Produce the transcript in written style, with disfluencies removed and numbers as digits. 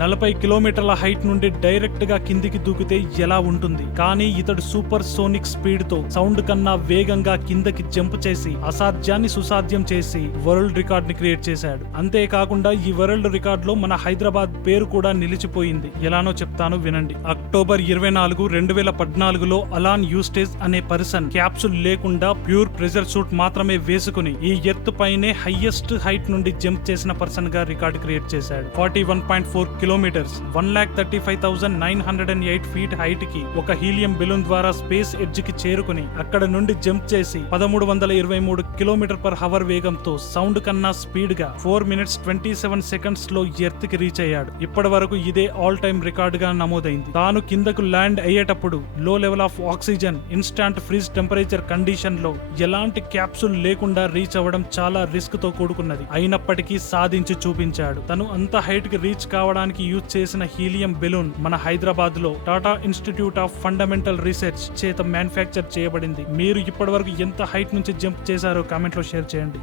40 కిలోమీటర్ల హైట్ నుండి డైరెక్ట్ గా కిందికి దూకితే ఎలా ఉంటుంది. కానీ ఇతడు సూపర్ సోనిక్ స్పీడ్ తో సౌండ్ కన్నా వేగంగా కిందకి జంప్ చేసి అసాధ్యాన్ని సుసాధ్యం చేసి వరల్డ్ రికార్డ్ ని క్రియేట్ చేశాడు. అంతేకాకుండా ఈ వరల్డ్ రికార్డ్ లో మన హైదరాబాద్ పేరు కూడా నిలిచిపోయింది. ఎలానో చెప్తాను వినండి. అక్టోబర్ 24, 2014లో అలాన్ యూస్టేజ్ అనే పర్సన్ క్యాప్సూల్ లేకుండా ప్యూర్ ప్రెజర్ సూట్ మాత్రమే వేసుకుని ఈ ఎర్త్ పైనే హైయెస్ట్ హైట్ నుండి జంప్ చేసిన పర్సన్ గా రికార్డ్ క్రియేట్ చేశాడు. 41.4 కిలోమీటర్స్ 1,35,908 ఫీట్ హైట్ కి ఒక హీలియం బెలూన్ ద్వారా స్పేస్ ఎడ్జ్ కి చేరుకుని అక్కడ నుండి జంప్ చేసి 1323 కిలోమీటర్ పర్ హవర్ వేగంతో సౌండ్ కన్నా స్పీడ్ గా 4 minutes 27 seconds లో ఎర్త్ కి రీచ్ అయ్యాడు. ఇప్పటి వరకు ఇదే ఆల్ టైమ్ రికార్డ్ గా నమోదైంది. తాను కిందకు ల్యాండ్ అయ్యేటప్పుడు లో level of oxygen, instant freeze temperature condition లో ఎలాంటి క్యాప్సూల్ లేకుండా రీచ్ అవ్వడం చాలా రిస్క్ తో కూడుకున్నది. అయినప్పటికీ సాధించి చూపించాడు. తను అంత హైట్ కి రీచ్ కావడానికి యూజ్ చేసిన హీలియం బెలూన్ మన హైదరాబాద్ లో Tata institute of fundamental research చేత మ్యానుఫ్యాక్చర్ చేయబడింది. మీరు ఇప్పటి వరకు ఎంత హైట్ నుంచి జంప్ చేశారో కామెంట్ లో షేర్ చేయండి.